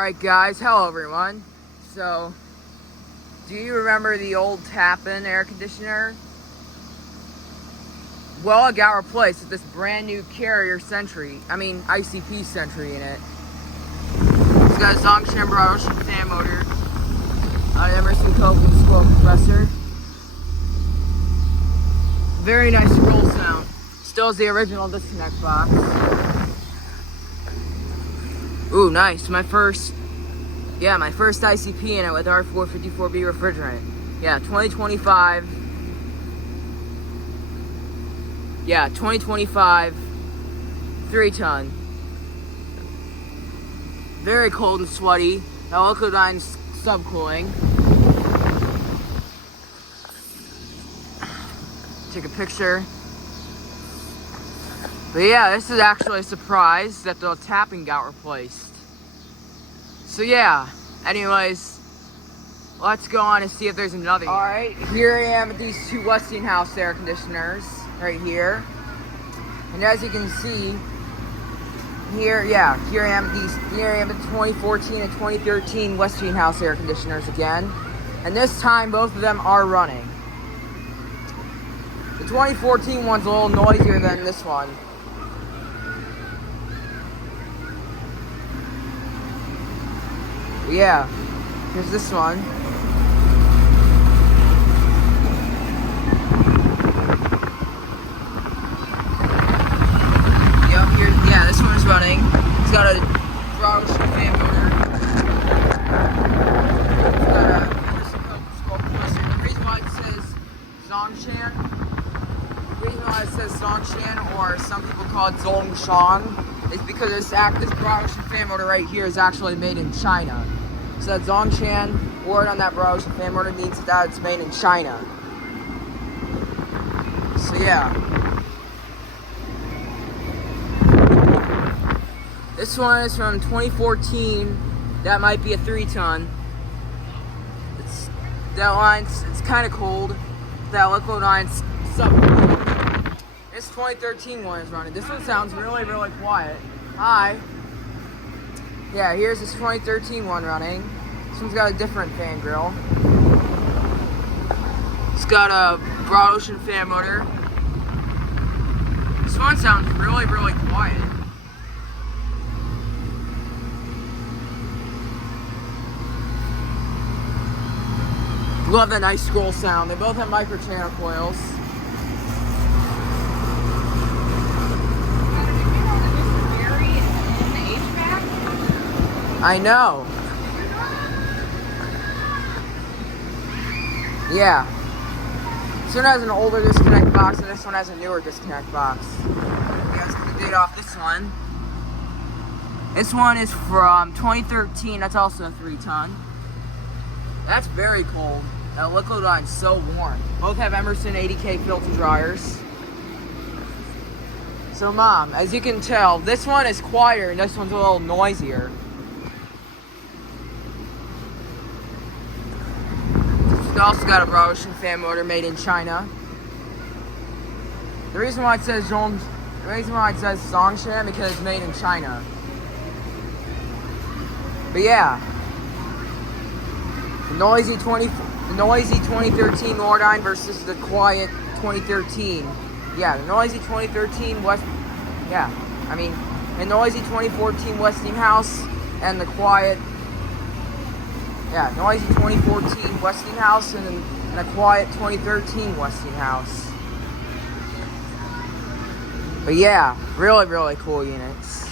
Alright guys, hello everyone. So, do you remember the old Tappan air conditioner? Well, it got replaced with this brand new Carrier ICP Sentry in it. It's got a Zongshan Ocean fan motor, an Emerson Coke and Squirrel compressor. Very nice roll sound. Still has the original disconnect box. Ooh, nice. My first ICP in it with R454B refrigerant. Yeah, 2025. Yeah, 2025. 3-ton. Very cold and sweaty. Now Alkaline subcooling. Take a picture. But yeah, this is actually a surprise that the tapping got replaced. So yeah, anyways, let's go on and see if there's another. Alright, here I am with these two Westinghouse air conditioners right here. And as you can see, here I am with the 2014 and 2013 Westinghouse air conditioners again. And this time both of them are running. The 2014 one's a little noisier than this one. Yeah, here's this one. Yeah, this one is running. It's got a throttle fan motor. It's got a Emerson Coke Squirrel compressor. The reason why it says Zongshan, or some people call it Zongshan, is because this throttle fan motor right here is actually made in China. So that Zongshan word on that throttle fan motor means that it's made in China. So yeah. This one is from 2014. That might be a 3-ton. It's kind of cold. That liquid line's subcooling. This 2013 one is running. This one sounds really, really quiet. Hi. Yeah, here's this 2013 one running. This one's got a different fan grill. It's got a broad ocean fan motor. This one sounds really, really quiet. Love that nice scroll sound. They both have micro-channel coils. I know. Yeah. This one has an older disconnect box and this one has a newer disconnect box. You guys get the date off this one. This one is from 2013. That's also a 3-ton. That's very cold. That liquid line's so warm. Both have Emerson 80K filter dryers. So Mom, as you can tell, this one is quieter and this one's a little noisier. It's also got a broad ocean fan motor made in China. The reason why it says Zongshan because it's made in China. But yeah. The noisy 2013 Nordine versus the quiet 2013. Yeah, the noisy 2013 the noisy 2014 Westinghouse and the quiet. Yeah, noisy 2014 Westinghouse and a quiet 2013 Westinghouse. But yeah, really, really cool units.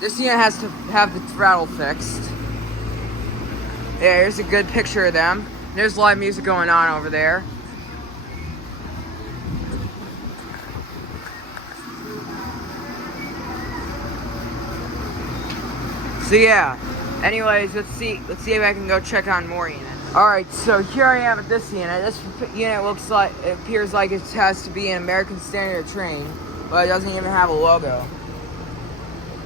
This unit has to have the throttle fixed. Yeah, here's a good picture of them. There's live music going on over there. So yeah, anyways, let's see if I can go check on more units. Alright, so here I am at this unit. This unit appears like it has to be an American Standard train, but it doesn't even have a logo.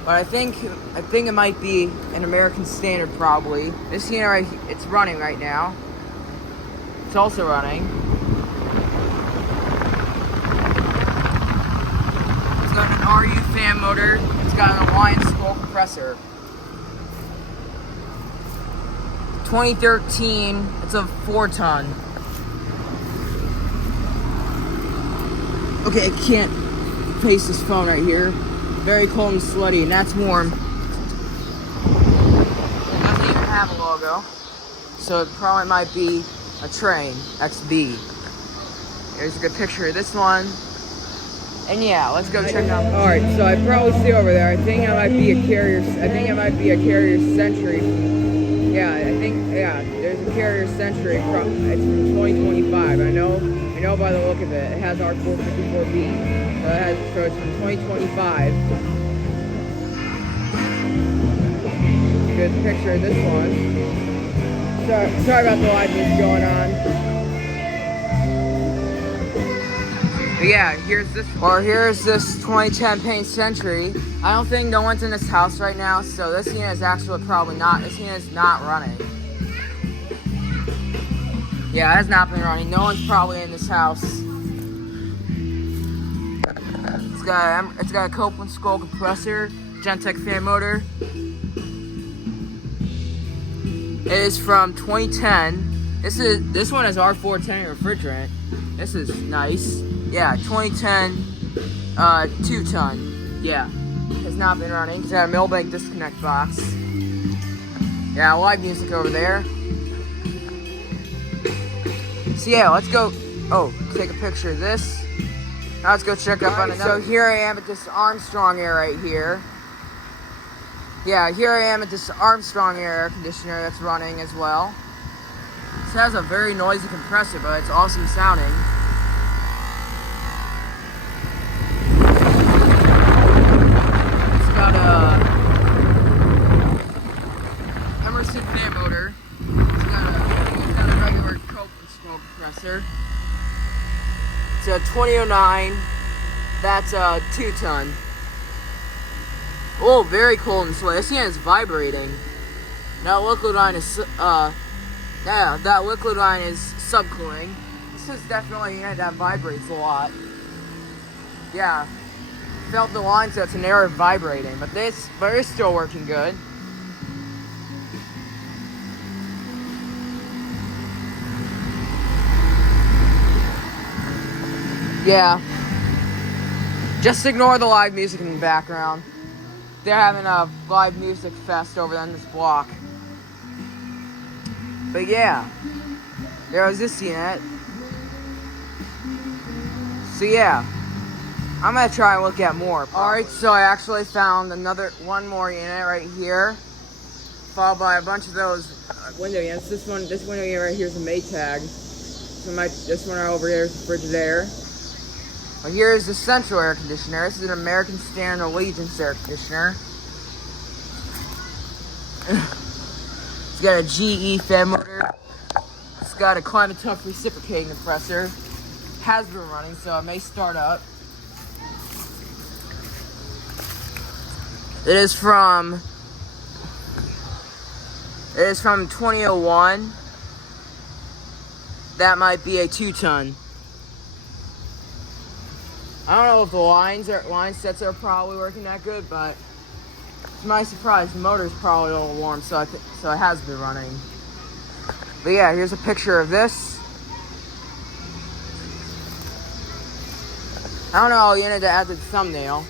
But I think it might be an American Standard probably. This unit it's running right now. It's also running. RU fan motor. It's got an Alliance scroll compressor. 2013, it's a 4-ton. Okay, I can't face this phone right here. Very cold and sweaty, and that's warm. It doesn't even have a logo, so it probably might be a train, XB. Here's a good picture of this one. And yeah, let's go check out. All right, so I probably see over there. I think it might be a Carrier. Century. Yeah, there's a Carrier Century. It's from 2025. I know by the look of it. It has our 454B. So it's from 2025. Good picture of this one. Sorry about the live music going on. But yeah, here's this 2010 Paint Century. I don't think no one's in this house right now, so this unit is actually probably not. This unit is not running. Yeah, it has not been running. No one's probably in this house. It's got a Copeland scroll compressor, Gentech fan motor. It is from 2010. This one is R410 refrigerant. This is nice. Yeah, 2010, 2-ton. Yeah, has not been running. It's got a Millbank disconnect box. Yeah, live music over there. So yeah, let's go. Oh, take a picture of this. Now let's go check up on another. So here I am at this Armstrong air right here. Yeah, here I am at this Armstrong air conditioner that's running as well. This has a very noisy compressor, but it's awesome sounding. It's got a Emerson fan motor. It's got a regular Copeland scroll compressor. It's a 2009. That's a 2-ton. Oh, very cold and sweaty. This unit is vibrating. That liquid line is that liquid line is subcooling. This is definitely a unit that vibrates a lot. Yeah, felt the lines that's an air vibrating, but it's still working good. Yeah, just ignore the live music in the background. They're having a live music fest over on this block. But yeah, there was this unit. So yeah, I'm gonna try and look at more. Alright, so I actually found one more unit right here, followed by a bunch of those window units. This window unit right here is a Maytag. This one right over here is the Frigidaire. Well, here's the central air conditioner. This is an American Standard Allegiance air conditioner. It's got a GE fan motor. It's got a climate tough reciprocating compressor. Has been running, so it may start up. It is from 2001. That might be a 2-ton. I don't know if the line sets are probably working that good, but to my surprise, the motor's probably a little warm, so it has been running. But yeah, here's a picture of this. I don't know, you need to add the thumbnail.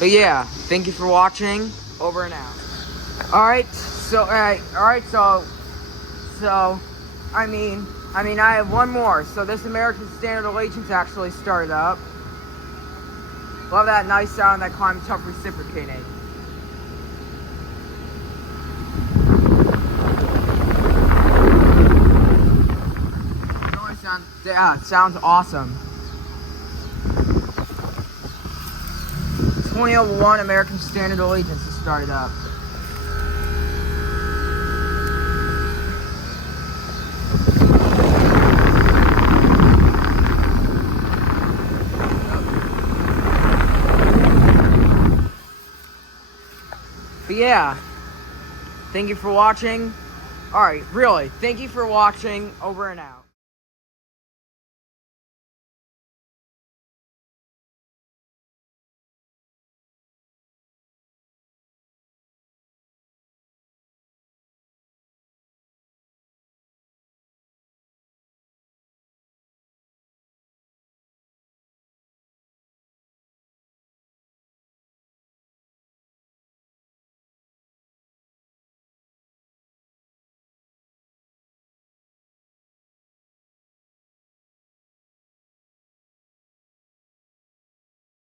But yeah, thank you for watching. Over and out. Alright, so I have one more. So this American Standard Allegiance actually started up. Love that nice sound, that climate tough reciprocating. Yeah, it sounds awesome. 2001 American Standard Allegiance has started up. But yeah, thank you for watching. Alright, really, thank you for watching. Over and out.